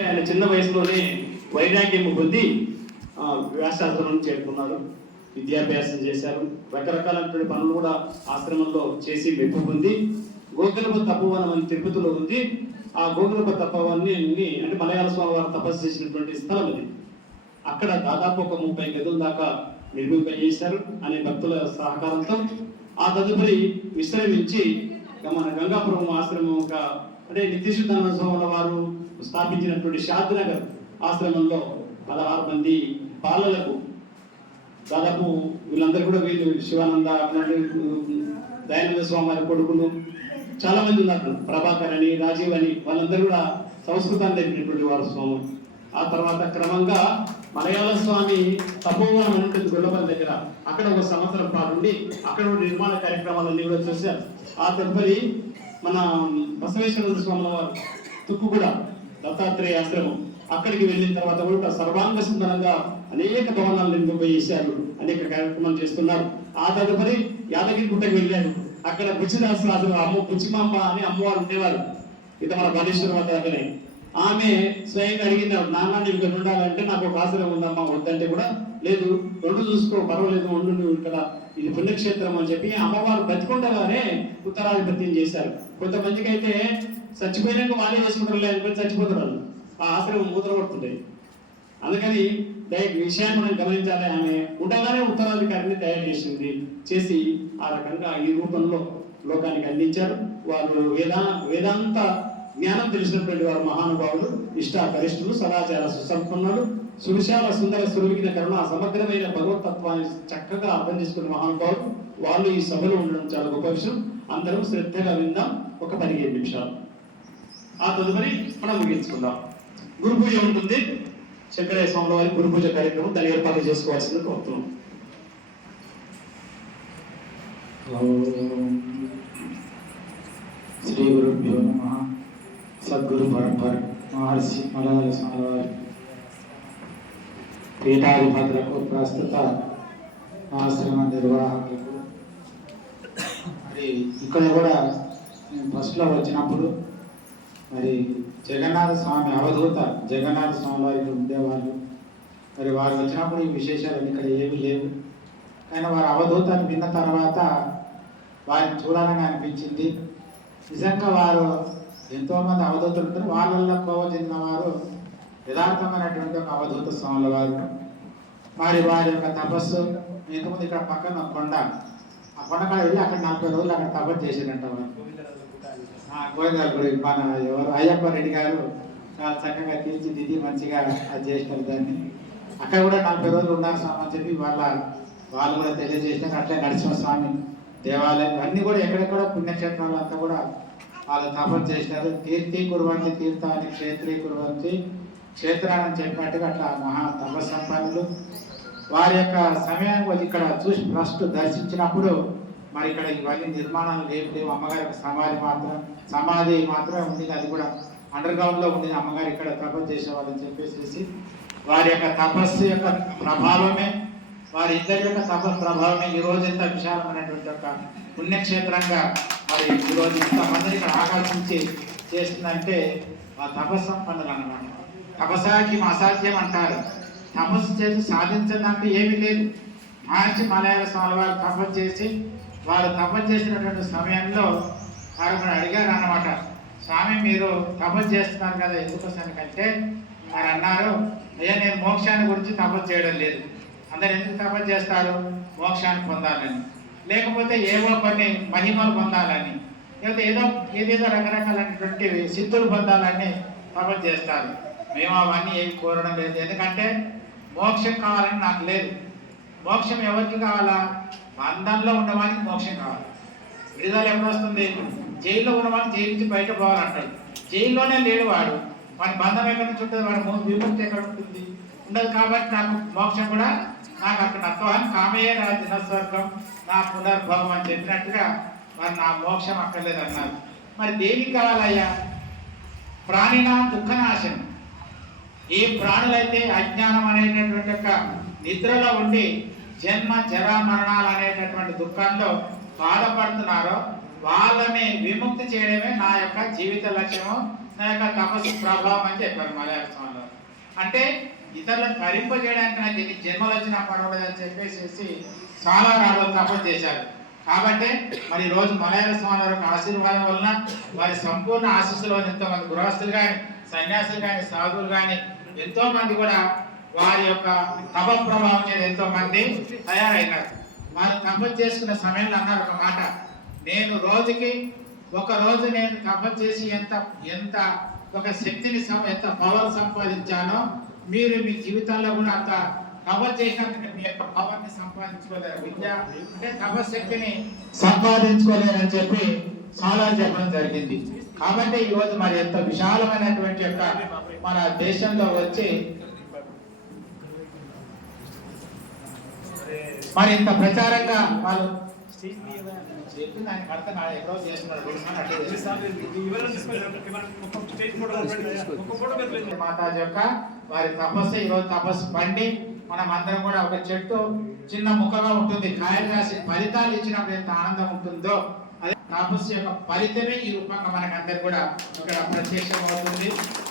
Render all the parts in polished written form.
ఆయన చిన్న వయసులోనే వైరాగ్యం పొంది వ్యాసాశ్రమం చేరుకున్నారు, విద్యాభ్యాసం చేశారు. రకరకాలైనటువంటి పనులు కూడా ఆశ్రమంలో చేసి మెప్పు పొంది గోకులప తపోవనం అని తిరుపతిలో ఉంది. ఆ గోకులప తపోవనాన్ని అంటే మలయాళ స్వామి వారు తపస్సు చేసినటువంటి స్థలం అది. అక్కడ దాదాపు ఒక 30 గదుల దాకా నిర్మింపజేశారు అనే భక్తుల సహకారంతో. ఆ తదుపరి విశ్రమించి మన గంగాపురం ఆశ్రమం అంటే నిత్యశుద్ధానంద స్వాముల వారు స్థాపించినటువంటి శాంతినగర్ ఆశ్రమంలో 16 మంది బాలలకు, దాదాపు వీళ్ళందరూ కూడా వీళ్ళు శివానంద, దయానంద స్వామి వారి కొడుకులు చాలా మంది ఉన్నారు, ప్రభాకర్ అని, రాజీవ్ అని, వాళ్ళందరూ కూడా సంస్కృతాన్ని నేర్పినటువంటి వారు స్వామి. ఆ తర్వాత క్రమంగా మలయాళ స్వామి తపోవనం ఉంటుంది గొల్లపల్లి దగ్గర, అక్కడ ఒక సంవత్సరం పాటు ఉండి అక్కడ నిర్మాణ కార్యక్రమాలన్నీ కూడా చూశారు. ఆ తదుపరి మన బసవేశ్వర స్వాముల వారు తుక్కు కూడా దత్తాత్రేయ ఆశ్రమం, అక్కడికి వెళ్ళిన తర్వాత కూడా సర్వాంగ సుందరంగా అనేక భవనాలు నిర్మింపజేశారు, అనేక కార్యక్రమాలు చేస్తున్నారు. ఆ తదుపరి యాదగిరి గుట్టకి వెళ్ళారు. అక్కడ బుచ్చిదాస్ రాజు బుచ్చిమాంబ అని అమ్మవారు ఉండేవారు, ఇది మన బాలేశ్వర వద్ద దగ్గరే. ఆమె స్వయంగా అడిగినారు, నాన్న నీకు ఇక్కడ ఉండాలంటే నాకు ఒక ఆశ్రమం ఉందమ్మా, వద్దంటే కూడా లేదు, 2 చూసుకో పర్వాలేదు, ఉండు నువ్వు ఇక్కడ, ఇది పుణ్యక్షేత్రం అని చెప్పి అమ్మవారు బతికుండగానే ఉత్తరాధిపత్యం చేశారు. కొంతమందికి అయితే చచ్చిపోయినాక వాళ్ళే చేసుకుంటారు, లేకపోతే చచ్చిపోతారు, ఆ ఆశ్రమం మూతపడుతుంటాయి. అందుకని విషయాన్ని మనం గమనించాలి. ఆమె ఉండగానే ఉత్తరాధికారిని తయారు చేసి ఆ రకంగా ఈ రూపంలో లోకానికి అందించారు. వారు వేదాంత జ్ఞానం తెలిసినటువంటి వారు మహానుభావులు, ఇష్టాకరిష్ఠులు, సదాచార సుసంపన్నులు, సువిశాల సుందర సురవిగిన కరుణ సమగ్రమైన భగవతత్వాన్ని చక్కగా అర్థం చేసుకున్న మహానుభావులు. వాళ్ళు ఈ సభలో ఉండడం చాలా గొప్ప విషయం. అందరం శ్రద్ధగా విందాం ఒక 15 నిమిషాలు. ఆ తదుపరి మనం ముగించుకుందాం. గురు పూజ ఉంటుంది, శంకరయ్య స్వాముల వారి గురు పూజ కార్యక్రమం, దాన్ని ఏర్పాటు చేసుకోవాల్సింది కోరుతున్నాం. శ్రీ గురుభ్యో నమః. సద్గురు పరంపర మహర్షి మలయాళ స్వాముల వారి పీఠాధిపతులకు, ప్రస్తుత ఆశ్రమ నిర్వాహకులకు, మరి ఇక్కడ కూడా నేను ఫస్ట్లో వచ్చినప్పుడు మరి జగన్నాథ స్వామి అవధూత జగన్నాథ స్వామి వారికి ఉండేవాళ్ళు. మరి వారు వచ్చినప్పుడు ఈ విశేషాలు ఇక్కడ ఏమీ లేవు, కానీ వారు అవధూతాన్ని విన్న తర్వాత వారిని చూడాలని అనిపించింది. నిజంగా వారు ఎంతోమంది అవధూతులు ఉంటారు, వాళ్ళల్లో కోవ చెందిన వారు యథార్థమైనటువంటి ఒక అవధూత స్వాముల వారు. మరి వారి యొక్క తపస్సు ఇంతకుముందు ఇక్కడ పక్కన కొండ, ఆ కొండ కాడ వెళ్ళి అక్కడ 40 రోజులు అక్కడ తపస్సు చేశారంట వారు. గోవిందాల గుడి మన ఎవరు అయ్యప్ప రెడ్డి గారు చాలా చక్కగా తీర్చిదిద్ది మంచిగా అది చేసినారు దాన్ని. అక్కడ కూడా 40 రోజులు ఉన్నారు స్వామి అని చెప్పి వాళ్ళు కూడా తెలియజేసినారు. అట్లే నరసింహస్వామి దేవాలయం అన్నీ కూడా ఎక్కడెక్కడ పుణ్యక్షేత్రాలు అంతా కూడా వాళ్ళు తపస్సు చేసినారు. కీర్తి కురువంతి తీర్థాన్ని క్షేత్రీ కురువంతి క్షేత్రాన్ని చెప్పినట్టుగా అట్లా మహా తపస్సంపన్నులు. వారి యొక్క సమయాన్ని ఇక్కడ చూసి ఫస్ట్ దర్శించినప్పుడు మరి ఇక్కడ ఇవన్నీ నిర్మాణాలు లేవు. అమ్మగారి యొక్క సమాధి మాత్రమే ఉండింది, అది కూడా అండర్ గ్రౌండ్ లో ఉండింది. అమ్మగారు ఇక్కడ తపస్సు చేసేవాళ్ళని చెప్పేసి వారి యొక్క తపస్సు యొక్క ప్రభావమే, వారి ఇద్దరి యొక్క తపస్సు ప్రభావమే ఈ రోజు ఎంత విశాలమైనటువంటి ఒక పుణ్యక్షేత్రంగా మరి ఈరోజు ఇంతమందిని ఇక్కడ ఆకర్షించి చేస్తుందంటే ఆ తపస్సంపన్నులు అన్నమాట. తపస్సాకి అసాధ్యం అంటారు, తపస్సు చేసి సాధించదంటే ఏమీ లేదు. మహర్షి మలయాళ స్వామి వారు తపస్సు చేసి వారు తపస్సు చేసినటువంటి సమయంలో వారు అడిగారు అన్నమాట, స్వామి మీరు తపస్సు చేస్తున్నారు కదా ఎందుకోసానికంటే మరి అన్నారు, అయ్యా నేను మోక్షాన్ని గురించి తపస్సు చేయడం లేదు, అందరు ఎందుకు తపస్సు చేస్తారు, మోక్షాన్ని పొందాలని, లేకపోతే ఏవో కొన్ని మహిమలు పొందాలని, లేకపోతే ఏదేదో రకరకాలైనటువంటి సిద్ధులు పొందాలని తపస్సు చేస్తారు. మేము అవన్నీ ఏమి కోరడం లేదు, ఎందుకంటే మోక్షం కావాలని నాకు లేదు. మోక్షం ఎవరికి కావాలా, బంధంలో ఉన్నవానికి మోక్షం కావాలి. విడుదల ఎప్పుడు వస్తుంది, జైల్లో ఉన్నవాడిని జైలు నుంచి బయట పోవాలంటాడు. జైల్లోనే లేడు వాడు, వాడి బంధం ఎక్కడి నుంచి ఉంటుంది, వాడి విముక్తి ఎక్కడ ఉంటుంది, ఉండదు. కాబట్టి నాకు మోక్షం కూడా నాకు అక్కడ నత్వాన్ని కామయే నా దినస్వర్గం నా పునర్భవం అని చెప్పినట్టుగా మరి నా మోక్షం అక్కర్లేదు అన్నారు. మరి దేనికి కావాలయ్యా, ప్రాణినా దుఃఖనాశనం. ఏ ప్రాణులైతే అజ్ఞానం అనేటటువంటి యొక్క నిద్రలో ఉండి జన్మ జరా మరణాలు అనేటటువంటి దుఃఖంలో బాధపడుతున్నారో వాళ్ళని విముక్తి చేయడమే నా యొక్క జీవిత లక్ష్యము, నా యొక్క తపస్సు ప్రభావం అని చెప్పారు మలయాళ స్వామిలో. అంటే ఇతరులను తరింపజేయడానికి నాకు ఎన్ని జన్మలు వచ్చినా పడవలేదని చెప్పేసి చాలా రాళ్ళు తపస్సు చేశారు. కాబట్టి మరి ఈ రోజు మలయాళ స్వామి వారి ఆశీర్వాదం వలన వారి సంపూర్ణ ఆశీస్సులో ఎంతోమంది గృహస్థులు కానీ సన్యాసులు కానీ సాధువులు కానీ ఎంతో మంది కూడా వారి యొక్క తప ప్రభావం మీద ఎంతో మంది తయారైనారు. వారు తపస్సు చేసుకున్న సమయంలో అన్నారు ఒక మాట, నేను రోజుకి ఒక రోజు నేను తపస్సు చేసి ఎంత ఒక శక్తిని ఎంత పవర్ సంపాదించానో మీరు మీ జీవితంలో కూడా అంత తపస్సు చేసినందుకు మీ యొక్క పవర్ని సంపాదించుకోలేరు. విద్య అంటే తపశక్తిని సంపాదించుకోలేరని చెప్పి చాలా చెప్పడం జరిగింది. కాబట్టి ఈ రోజు మరి ఎంత విశాలమైనటువంటి యొక్క మన దేశంలో వచ్చి మరి ఇంత ప్రచారంగా వాళ్ళు చెప్పింది ఆయన అర్థం ఎక్కడో చేస్తున్నారు. మాతాజీ యొక్క వారి తపస్సు ఈ రోజు తపస్సు పండి మనం అందరం కూడా ఒక చెట్టు చిన్న ముక్కగా ఉంటుంది, కాయలు కాసి ఫలితాలు ఇచ్చినప్పుడు ఎంత ఆనందం ఉంటుందో అదే తపస్సు యొక్క ఫలితమే ఈ రూపంగా మనకు అందరు కూడా ఇక్కడ ప్రత్యక్షం అవుతుంది.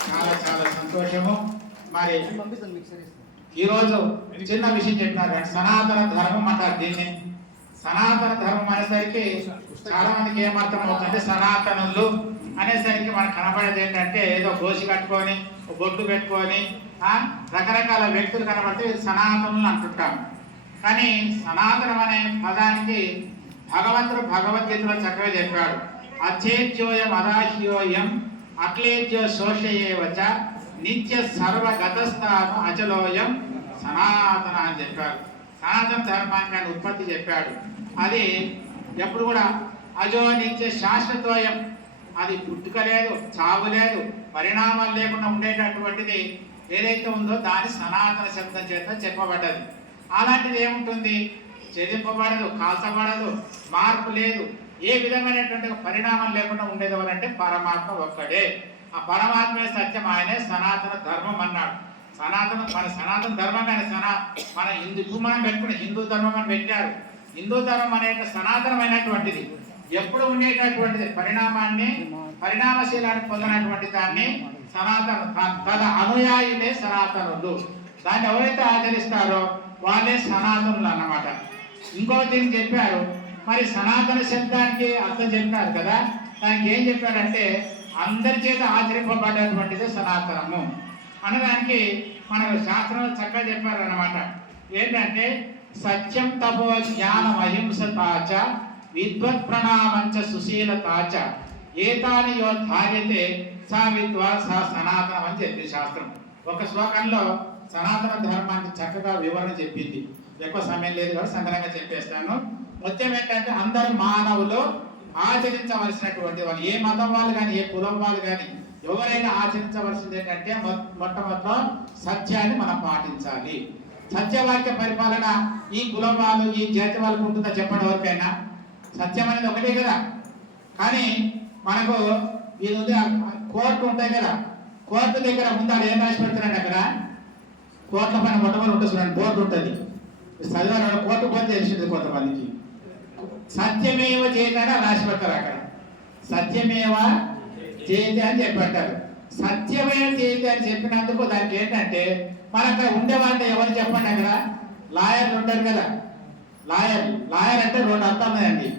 చాలా చాలా సంతోషము. మరి ఈరోజు చిన్న విషయం చెప్పినారు, సనాతన ధర్మం అంటారు దీన్ని. సనాతన ధర్మం అనేసరికి చాలా మందికి ఏమర్థం అవుతుంది, సనాతనులు అనేసరికి మనకు కనబడేది ఏంటంటే ఏదో గోసి కట్టుకొని బొట్టు పెట్టుకొని రకరకాల వ్యక్తులు కనబడితే సనాతనులు అంటుంటాం. కానీ సనాతనం అనే పదానికి భగవంతుడు భగవద్గీతలో చక్కగా చెప్పాడు, అచేత్యోయం అదాహ్యోయం అక్లేత్యో శోషయేవచ నిత్య సర్వగతస్థాను అచలోయం సనాతన అని చెప్పాడు. సనాతన ధర్మాన్ని ఆయన ఉత్పత్తి చెప్పాడు. అది ఎప్పుడు కూడా అజో నిత్య శాశ్వతోయం, అది పుట్టుక లేదు, చావు లేదు, పరిణామాలు లేకుండా ఉండేటటువంటిది ఏదైతే ఉందో దాని సనాతన శబ్దం చేత చెప్పబడ్డది. అలాంటిది ఏముంటుంది, చెదింపబడదు, కాల్చబడదు, మార్పు లేదు, ఏ విధమైనటువంటి పరిణామం లేకుండా ఉండేది ఎవరంటే పరమాత్మ ఒక్కడే. ఆ పరమాత్మే సత్యం, ఆయనే సనాతన ధర్మం అన్నాడు. మన సనాతన ధర్మం కానీ మన ఇప్పుడు మనం పెట్టుకున్న హిందూ ధర్మం అని పెట్టారు. హిందూ ధర్మం అనే సనాతనమైనటువంటిది, ఎప్పుడు ఉండేటటువంటిది, పరిణామశీలాన్ని పొందినటువంటి దాన్ని సనాతన తన అనుయాయులే సనాతనులు. దాన్ని ఎవరైతే ఆచరిస్తారో వాళ్ళే సనాతనులు అన్నమాట. ఇంకో దీన్ని చెప్పారు, మరి సనాతన శబ్దానికి అర్థం చెప్పారు కదా, దానికి ఏం చెప్పారంటే అందరి చేత ఆచరింపబడేటువంటిది సనాతనము అనడానికి మనకు శాస్త్రంలో చక్కగా చెప్పారు అన్నమాట. ఏంటంటే సత్యం తపో జ్ఞానం అహింసతాచ విద్వత్ ప్రణామంచ సుశీలతాచ ఏతాని యో ధార్యతే సా విద్వా సా సనాతనం అని చెప్పింది శాస్త్రం. ఒక శ్లోకంలో సనాతన ధర్మానికి చక్కగా వివరణ చెప్పింది. ఎక్కువ సమయం లేదు కాబట్టి సంగ్రహంగా చెప్పేస్తాను. మొత్తం ఏంటంటే అందరు మానవులు ఆచరించవలసినటువంటి వాళ్ళు, ఏ మతం వాళ్ళు కానీ ఏ కులం వాళ్ళు కానీ ఎవరైనా ఆచరించవలసింది ఏంటంటే మొట్టమొదటి సత్యాన్ని మనం పాటించాలి. సత్యవాక్య పరిపాలన ఈ కులం వాళ్ళు ఈ జాతి వాళ్ళకు ఉంటుందా చెప్పండి ఎవరికైనా? సత్యం అనేది ఒకటే కదా. కానీ మనకు ఇది ఉంది, కోర్టు ఉంటాయి కదా, కోర్టు దగ్గర ముందు అది ఏం రాసి పెడుతున్నాడు, అక్కడ కోర్టుల పైన మొట్టమొదటి ఉంటుంది చూడండి, బోర్డు ఉంటుంది. చదివారు కోర్టు పోతే తెలిసింది కొంతమందికి. సత్యమేవ జయతే అని రాసి పెడతారు అక్కడ, సత్యమేవ జయతే అని చెప్పంటారు. సత్యమేవ జయతే అని చెప్పినందుకు దానికి ఏంటంటే మన అక్కడ ఉండేవాళ్ళంటే ఎవరు చెప్పండి, అక్కడ లాయర్లు ఉంటారు కదా. లాయర్ అంటే రెండు అర్థం ఉన్నాయండి.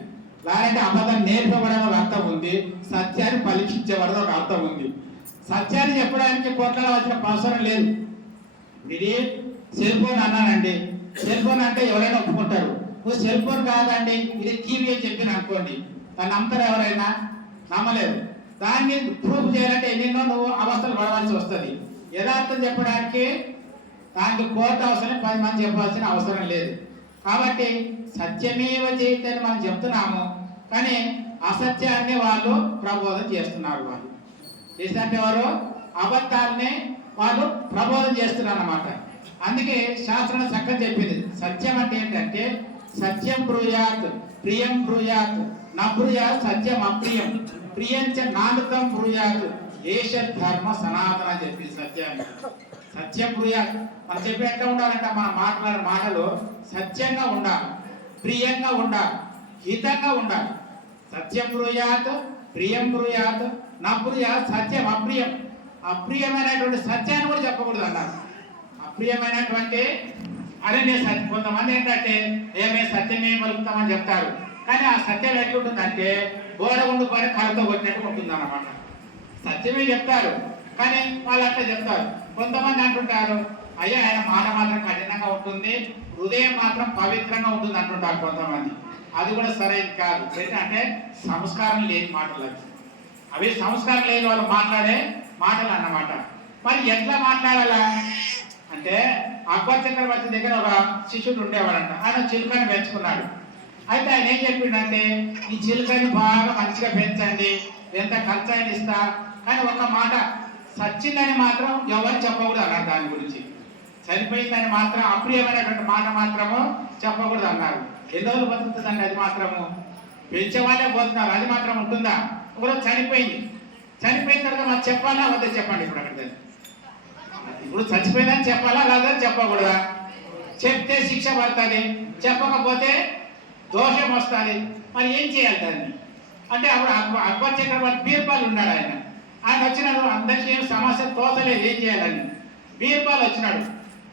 లాయర్ అంటే అబద్ధం నేర్పబడని ఒక అర్థం ఉంది, సత్యాన్ని పరీక్షించేవాడు ఒక అర్థం ఉంది. సత్యాన్ని చెప్పడానికి కోట్ల వచ్చిన అవసరం లేదు. ఇది సెల్ ఫోన్ అన్నానండి, సెల్ ఫోన్ అంటే ఎవరైనా ఒప్పుకుంటారు. నువ్వు సెల్ ఫోన్ కాదండి ఇది టీవీ అని చెప్పిన అనుకోండి, దాన్ని నమ్ముతారు ఎవరైనా? నమ్మలేదు. దాన్ని ప్రూఫ్ చేయాలంటే ఎన్నెన్నో నువ్వు అవస్థలు పడవలసి వస్తుంది. యథార్థం చెప్పడానికి దానికి కోర్టు అవసరం, 10 మంది చెప్పాల్సిన అవసరం లేదు. కాబట్టి సత్యమేవ జయతే అని మనం చెప్తున్నాము, కానీ అసత్యాన్ని వాళ్ళు ప్రబోధం చేస్తున్నారు. వాళ్ళు చేసినట్టు ఎవరు అబద్ధాలని వాళ్ళు ప్రబోధం చేస్తున్నారు అన్నమాట. అందుకే శాస్త్రం చక్కగా చెప్పింది, సత్యం అంటే ఏంటంటే సత్యం బ్రూయాత్ ప్రియం బ్రూయాత్ నబ్రూయాత్ సత్యం అప్రియం ప్రియంచ నానుతం బ్రూయాత్ ఏష ధర్మ సనాతన అని చెప్పింది సత్యాన్ని. సత్యం బ్రూయాత్ మనం చెప్పి ఎట్లా ఉండాలంటే మనం మాట్లాడే మాటలు సత్యంగా ఉండాలి, ప్రియంగా ఉండాలి, హితంగా ఉండాలి. సత్యం బ్రూయాత్ ప్రియం బ్రూయాత్ నప్రియ సత్యం అప్రియం, అప్రియమైనటువంటి సత్యాన్ని కూడా చెప్పకూడదు అన్నారు. అప్రియమైనటువంటి అరే నేను సత్యం, కొంతమంది ఏంటంటే ఏమే సత్యమే పలుకుతామని చెప్తారు, కానీ ఆ సత్యం ఎట్లుంటుందంటే గోడ ఉండుకొని కళ్ళతో కొట్టినట్టు ఉంటుంది అన్నమాట. సత్యమే చెప్తారు కానీ వాళ్ళు అట్లా చెప్తారు. కొంతమంది అంటుంటారు అయ్యా ఆయన మాట మాత్రం కఠినంగా ఉంటుంది, హృదయం మాత్రం పవిత్రంగా ఉంటుంది అంటుంటారు కొంతమంది. అది కూడా సరైనది కాదు. ఏంటంటే సంస్కారం లేని మాటలు అవి సంస్కారం లేని వాళ్ళు మాట్లాడే మాటలు అన్నమాట. మరి ఎట్లా మాట్లాడాలా అంటే అక్బర్ చక్రవర్తి దగ్గర ఒక శిష్యుడు ఉండేవాడంట. ఆయన చిలుకని పెంచుకున్నాడు. అయితే ఆయన ఏం చెప్పిండంటే ఈ చిలుకని బాగా మంచిగా పెంచండి, ఎంత ఖర్చు అయినా ఇస్తా, కానీ ఒక మాట సచ్చిందని మాత్రం ఎవరు చెప్పకూడదు అన్నారు. దాని గురించి చనిపోయిందని మాత్రం అప్రియమైనటువంటి మాట మాత్రము చెప్పకూడదు అన్నారు. ఎన్ని రోజులు బతుకుతుందండి అది మాత్రము, పెంచే వాళ్ళే పోతున్నారు, అది మాత్రం ఉంటుందా? ఒకరోజు చనిపోయింది, చనిపోయిన తర్వాత మాకు చెప్పాలా వద్ద చెప్పండి. ఇప్పుడు చచ్చిపోయిందని చెప్పాలా లేదా చెప్పకూడదా? చెప్తే శిక్ష పడుతుంది, చెప్పకపోతే దోషం వస్తుంది. మరి ఏం చేయాలి దాన్ని అంటే అప్పుడు అక్బర్ చక్రవర్తి బీర్పాల్ ఉన్నాడు. ఆయన వచ్చినాడు, అందరికీ ఏం సమస్య తోచలేదు ఏం చేయాలని. బీర్పాల్ వచ్చినాడు,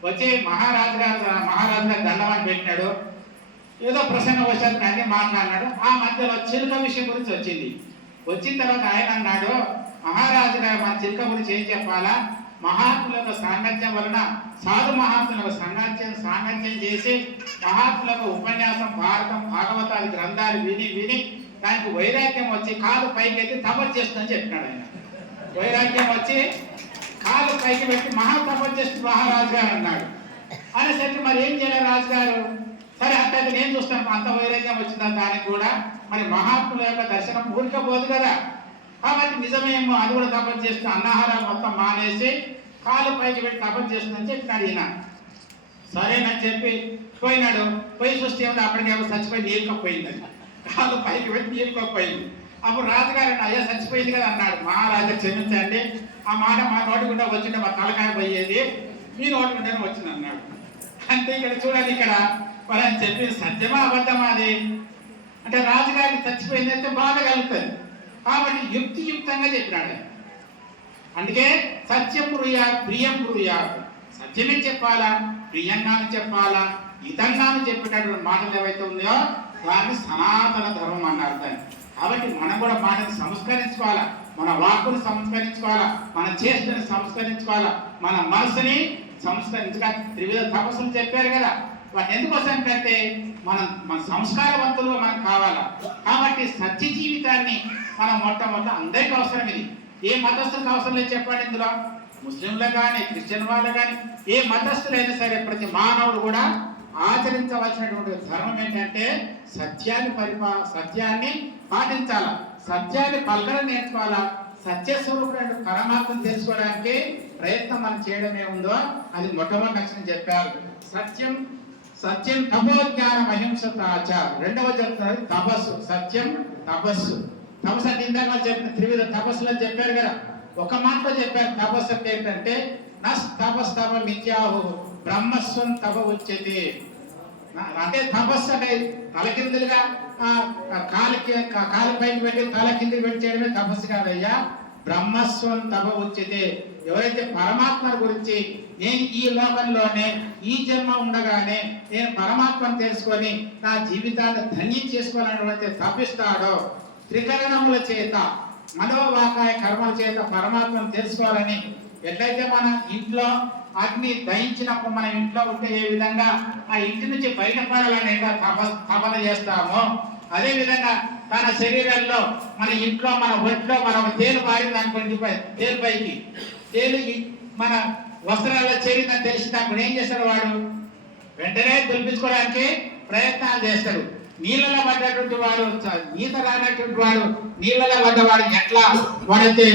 వచ్చి మహారాజు గారు దండవాన్ని పెట్టినాడు. ఏదో ప్రసంగం వచ్చారు అన్ని మాట్లాడినాడు. ఆ మధ్యలో చిలుక విషయం గురించి వచ్చింది. వచ్చిన తర్వాత ఆయన అన్నాడు, మహారాజు గారు మన చిలుక గురించి ఏం చెప్పాలా? మహాత్ముల యొక్క సాంగత్యం వలన సాధు మహాత్ముల సాంగత్యం చేసి మహాత్ములకు ఉపన్యాసం భారతం భాగవతాది గ్రంథాలు విని విని దానికి వైరాగ్యం వచ్చి కాలు పైకి ఎత్తి తపస్సు చేస్తుందని చెప్పినాడు. ఆయన వైరాగ్యం వచ్చి కాలు పైకి పెట్టి తపస్సు చేస్తుంది మహారాజు గారు అన్నాడు. అనేసరికి మరి ఏం చేయాలి రాజుగారు? సరే అట్లయితే నేను చూస్తాను, అంత వైరాగ్యం వచ్చిందని దానికి కూడా మరి మహాత్ముల యొక్క దర్శనం ఊరికపోదు కదా. కాబట్టి నిజమేమో అది కూడా తపస్సు చేస్తున్న అన్నాహారాలు మొత్తం మానేసి కాలు పైకి పెట్టి తపస్సు చేస్తుందని చెప్పినాడు ఈయన. సరేనని చెప్పి పోయినాడు. పోయి చూస్తే ఏమో అప్పటికేమో చచ్చిపోయి నీళ్ళకపోయింది, కాలు పైకి పెట్టి నీళ్ళకపోయింది. అప్పుడు రాజుగారు అయ్యా చచ్చిపోయింది కదా అన్నాడు. మహారాజా క్షమించండి, ఆ మాట మా నోటి గుండా వచ్చింటే మా తలకాయ పోయేది, మీ నోటి గుండానే వచ్చింది అన్నాడు. అంటే ఇక్కడ చూడాలి, ఇక్కడ వాళ్ళని చెప్పి సత్యమా అబద్ధమా అది అంటే రాజుగారికి చచ్చిపోయింది అయితే బాధ కలుగుతుంది. కాబట్టి యుక్తియుక్తంగా చెప్పినాడు. అందుకే సత్యం బ్రూయా ప్రియం బ్రూయా, సత్యమే చెప్పాలా, ప్రియంగానే చెప్పాలా, హితంగానే చెప్పేటటువంటి మాటలు ఏవైతే ఉన్నాయో దాన్ని సనాతన ధర్మం అన్నారు దాన్ని. కాబట్టి మనం కూడా మాటను సంస్కరించుకోవాలా, మన వాక్కును సంస్కరించుకోవాలా, మన చేష్టని సంస్కరించుకోవాలా, మన మనసుని సంస్కరించుగా త్రివిధ తపస్సులు చెప్పారు కదా. వాటి ఎందుకోసం కంటే మన సంస్కారవంతులుగా మనకు కావాలా. కాబట్టి సత్య జీవితాన్ని మనం మొట్టమొదటి అందరికీ అవసరం. ఇది ఏ మతస్థులకు అవసరం లేదు చెప్పండి. ఇందులో ముస్లింలు కానీ క్రిస్టియన్ వాళ్ళు కానీ ఏ మతస్థులైనా సరే ప్రతి మానవుడు కూడా ఆచరించవలసినటువంటి ధర్మం ఏంటంటే సత్యాన్ని పాటించాలా, సత్యాన్ని పలకడం నేర్చుకోవాలా. సత్యస్వరూపుడు పరమాత్మను తెలుసుకోవడానికి ప్రయత్నం మనం చేయడమే ఉందో అది మొట్టమొదటి లక్షణం చెప్పారు. సత్యం తపోజ్ఞానం అహింసతాచ. రెండవ చెప్తున్నారు తపస్సు. సత్యం తపస్సు. తపస్సు అంటే ఇందాక చెప్పిన త్రివిధ తపస్సులు అని చెప్పారు కదా. ఒక మాటలో చెప్పారు తపస్సు అంటే ఏంటంటే తపస్తప మిథ్యాహు బ్రహ్మస్వం తప ఉచ్యతే. అంటే తపస్సు అంటే తలకిందులుగా కాలు పైకి పెట్టి తల కిందికి పెట్టి చేయడమే తపస్సు కాదయ్యా. బ్రహ్మస్వం తప ఉచ్యతే. ఎవరైతే పరమాత్మ గురించి నేను ఈ లోకంలోనే ఈ జన్మ ఉండగానే నేను పరమాత్మను తెలుసుకొని నా జీవితాన్ని ధన్యం చేసుకోవాలనేటువంటి తప్పిస్తాడో, త్రికరణముల చేత మనోవాకాయ కర్మల చేత పరమాత్మను తెలుసుకోవాలని ఎట్లయితే మన ఇంట్లో అగ్ని దహించినప్పుడు మన ఇంట్లో ఉంటే ఏ విధంగా ఆ ఇంటి నుంచి బయటపడాలని తపన చేస్తామో, అదే విధంగా తన శరీరంలో మన ఇంట్లో మన ఒంట్లో మనం తేలు పారింది అనుకోండి, తేలు పైకి తేలు మన వస్త్రాల్లో చేరిందని తెలిసినప్పుడు ఏం చేస్తాడు వాడు? వెంటనే తులిపించుకోవడానికి ప్రయత్నాలు చేస్తాడు. నీళ్ళలో పడ్డటువంటి వాడు, ఈత రానటువంటి వాడు, నీళ్ళలో పడ్డవాడు ఎట్లా వాడైతే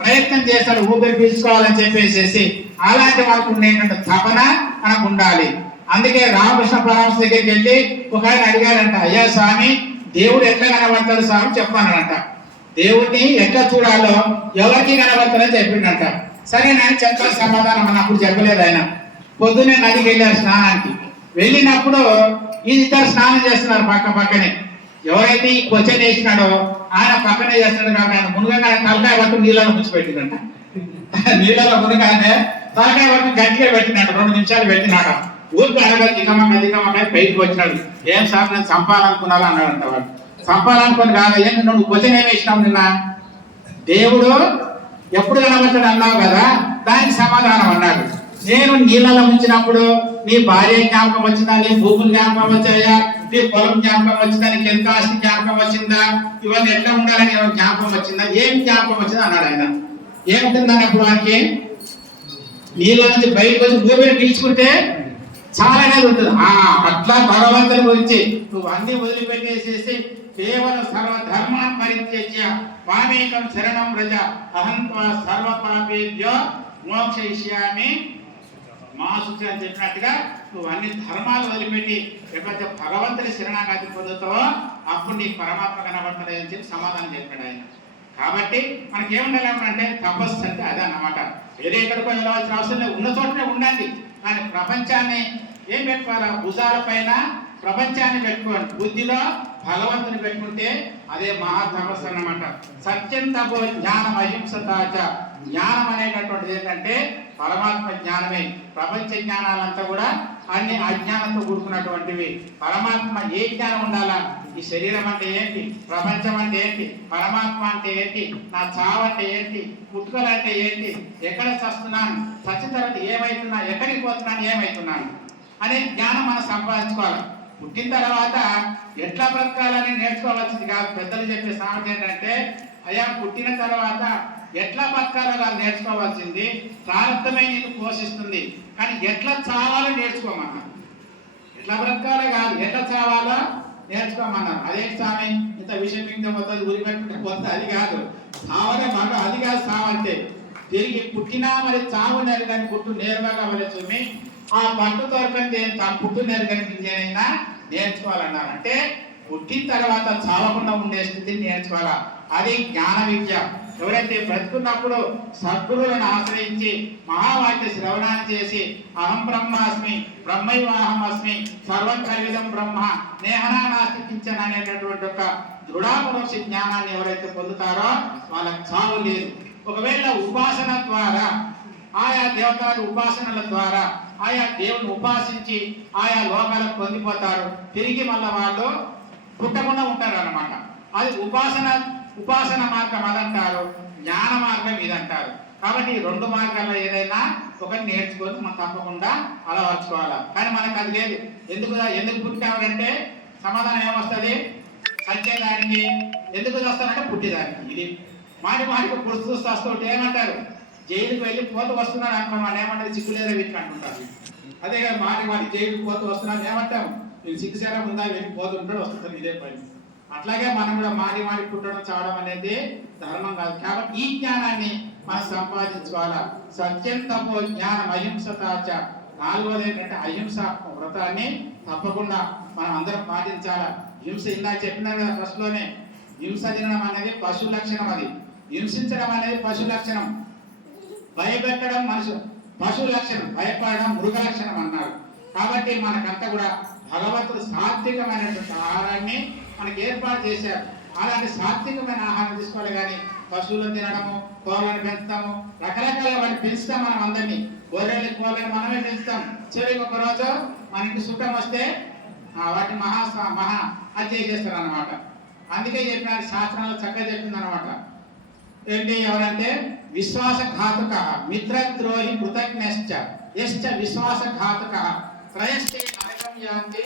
ప్రయత్నం చేస్తాడు ఊపిరి పీల్చుకోవాలని చెప్పేసి, అలాంటి వాళ్ళకు ఉండేటువంటి తపన మనకు ఉండాలి. అందుకే రామకృష్ణ పరమహంస దగ్గరికి వెళ్ళి ఒక ఆయన అడిగారంట, అయ్యా స్వామి దేవుడు ఎట్లా కనబడతాడు స్వామి చెప్పానంట. దేవుడిని ఎట్లా చూడాలో ఎవరికి కనబడతాడని చెప్పిండంట. సరే నేను చెప్పాలి సమాధానం అన్నప్పుడు చెప్పలేదు ఆయన. పొద్దున్నే నదికి వెళ్ళారు స్నానానికి. వెళ్ళినప్పుడు ఈ ఇద్దరు స్నానం చేస్తున్నారు పక్కనే. ఎవరైతే ఈ క్వశ్చన్ వేసినాడో ఆయన పక్కనే చేస్తాడు కాబట్టి ఆయన మునుగానే తలకాయ పట్టు నీళ్ళలో ముంచిపెట్టిందంట. నీళ్ళలో మునుగానే తలకాయ పట్టు గట్టిగా పెట్టినాడు, 2 నిమిషాలు పెట్టినాడు. ఊరికి అనగా దిగమక్క పైకి వచ్చినాడు. ఏం సార్ నేను చంపాలనుకున్నాను అన్నాడంట. వాడు చంపాలనుకుని కాదు, ఏంటి నువ్వు క్వశ్చన్ ఏమి వేసినావు నిన్న? దేవుడు ఎప్పుడు కనబడతాడు అన్నావు కదా, దానికి సమాధానం అన్నాడు. నేను నీళ్ళలో ముంచినప్పుడు నీ భార్య జ్ఞాపకం వచ్చిందా, నీ భూములు జ్ఞాపకం వచ్చాయా, నీ పొలం జ్ఞాపకం వచ్చిందా, నీకు ఎంత ఆస్తి జ్ఞాపకం వచ్చిందా, ఇవన్నీ ఎట్లా ఉండాలని జ్ఞాపకం వచ్చిందా, ఏం జ్ఞాపకం వచ్చిందా అన్నాడు ఆయన. ఏముంటుందని అప్పుడు వానికి నీళ్ళ నుంచి బయటకు వచ్చి భూమిని పీల్చుకుంటే చాలానే ఉంటుంది. అట్లా భగవంతుని గురించి నువ్వు అన్ని వదిలిపెట్టేసేసి కేవలం సర్వధర్మాన్ని పరిత్యజ్య మామేకం శరణం వ్రజ అహం సర్వ పాపేభ్యో మోక్షయిష్యామి మా శుచి అని చెప్పినట్టుగా నువ్వు అన్ని ధర్మాలు వదిలిపెట్టి ఎప్పుడైతే భగవంతుని శరణాగతి పొందుతావో అప్పుడు నీకు పరమాత్మ కనబడతాడు అని చెప్పి సమాధానం చెప్పాడు ఆయన. కాబట్టి మనకి ఏముండాలి అంటే తపస్సు అంటే అదే అన్నమాట. వేరే ఎక్కడికో వెళ్ళవలసిన అవసరం లేదు, ఉన్న చోటనే ఉండండి. కానీ ప్రపంచాన్ని ఏం పెట్టుకోవాలా, భుజాల పైన ప్రపంచాన్ని పెట్టుకోండి, బుద్ధిలో భగవంతుని పెట్టుకుంటే అదే మహా తపస్సు అన్నమాట. సత్యం తపో జ్ఞానం అహింసతాచ. జ్ఞానం అనేటటువంటిది ఏంటంటే పరమాత్మ జ్ఞానమే. ప్రపంచ జ్ఞానాలంతా కూడా అన్ని అజ్ఞానంతో కూడుకున్నటువంటివి. పరమాత్మ ఏ జ్ఞానం ఉండాలా, ఈ శరీరం అంటే ఏంటి, ప్రపంచం అంటే ఏంటి, పరమాత్మ అంటే ఏంటి, నా చావు అంటే ఏంటి, పుట్టుకలు అంటే ఏంటి, ఎక్కడ చస్తున్నాను, చచ్చిన తర్వాత ఏమవుతున్నా, ఎక్కడికి పోతున్నాను, ఏమవుతున్నాను అనే జ్ఞానం మనం సంపాదించుకోవాలి. పుట్టిన తర్వాత ఎట్లా బ్రతకాలని నేర్చుకోవాల్సింది కాదు. పెద్దలు చెప్పే సామెత ఏంటంటే, అయ్యా పుట్టిన తర్వాత ఎట్లా బతకాలో కాదు నేర్చుకోవాల్సింది, ప్రారంభమే నీకు పోషిస్తుంది. కానీ ఎట్లా చావాలో నేర్చుకోమన్నారు. ఎట్లా బ్రతకాలో కాదు, ఎట్లా చావాలో నేర్చుకోమన్నారు. అదే స్వామి ఇంత విషయం మింగితే మొత్తం గురి పెట్టుకుంటే కొత్త అది కాదు, చావనే మాట అది కాదు. చావంటే తిరిగి పుట్టినా మరి చావు నెరగని పుట్టు నేరుగా కావాలి. ఆ పట్టు దొరకండి పుట్టు నెరగనిపించేనైనా నేర్చుకోవాలన్నారు. అంటే పుట్టిన తర్వాత చావకుండా ఉండే స్థితిని నేర్చుకోవాలా. అది జ్ఞాన విద్య. ఎవరైతే బ్రతుకున్నప్పుడు సద్గురువులను ఆశ్రయించి మహావాక్య శ్రవణాన్ని చేసి అహం బ్రహ్మాస్మి బ్రహ్మైవాహం అస్మి సర్వం కల్విదం బ్రహ్మ నేహనా నాస్తి కించన అనేటటువంటి ఒక దృఢాపరోక్ష జ్ఞానాన్ని ఎవరైతే పొందుతారో వాళ్ళకి చావు లేదు. ఒకవేళ ఉపాసన ద్వారా ఆయా దేవతల ఉపాసనల ద్వారా ఆయా దేవుని ఉపాసించి ఆయా లోకాలకు పొందిపోతారు. తిరిగి మళ్ళీ వాళ్ళు పుట్టకుండా ఉంటారు అన్నమాట. అది ఉపాసన మార్గం అదంటారు, జ్ఞాన మార్గం ఇదంటారు. కాబట్టి ఈ 2 మార్గాల్లో ఏదైనా ఒకటి నేర్చుకొని మనం తప్పకుండా అలవర్చుకోవాలి. కానీ మనకు అది లేదు. ఎందుకు పుట్టామంటే సమాధానం ఏమొస్తుంది, సత్యదానికి. ఎందుకు వస్తానంటే పుట్టిదానికి. ఇది మాటికి పుడుస్తూ వస్తుంటే ఏమంటారు, జైలుకి వెళ్ళి పోతూ వస్తున్నాడు అనుకోండి, వాళ్ళు ఏమంటారు సిగ్గులేదా వీటికి అంటుంటారు. అదే కదా మాటి జైలుకి పోతూ వస్తున్నాను ఏమంటాము, నేను సిగ్గుసేరా ముందా వెళ్ళి పోతుంటాడు వస్తుంటాను, ఇదే పని. అట్లాగే మనం కూడా మాటి పుట్టడం చావడం అనేది ధర్మం కాదు. కాబట్టి ఈ జ్ఞానాన్ని మనం సంపాదించుకోవాలా. సత్యం తపో జ్ఞానం అహింసతాచ. 4వది ఏంటంటే అహింస వ్రతాన్ని తప్పకుండా మనం అందరం పాటించాలా. హింస ఇందా చెప్పినారు కదా ఫస్ట్లోనే, హింస తినడం అనేది పశు లక్షణం, అది హింసించడం అనేది పశు లక్షణం, భయపెట్టడం పశు లక్షణం, భయపడడం మృగ లక్షణం అన్నారు. కాబట్టి మనకంతా కూడా భగవంతుడు సాత్వికమైనటువంటి ఆహారాన్ని మనకి ఏర్పాటు చేశారు. అలాంటి సాత్వికమైన ఆహారం తీసుకోవాలి. కానీ పశువులను తినడము, కోళ్ళని పెంచుతాము, రకరకాల వాటిని పెంచుతాం. మనం అందరినీ గొర్రెల్ని కోళ్ళని మనమే పెంచుతాం. చివరికి ఒక రోజు మనకి సుఖం వస్తే వాటిని మహా హత్య చేస్తారు అన్నమాట. అందుకే చెప్పినారు శాస్త్రంలో చక్కగా చెప్పింది అనమాట. ఏంటి ఎవరంటే విశ్వాసఘాతుక మిత్రద్రోహి కృతజ్ఞశ్చ యశ్చ విశ్వాసఘాతుక త్రయశ్చ నరకం యాంతి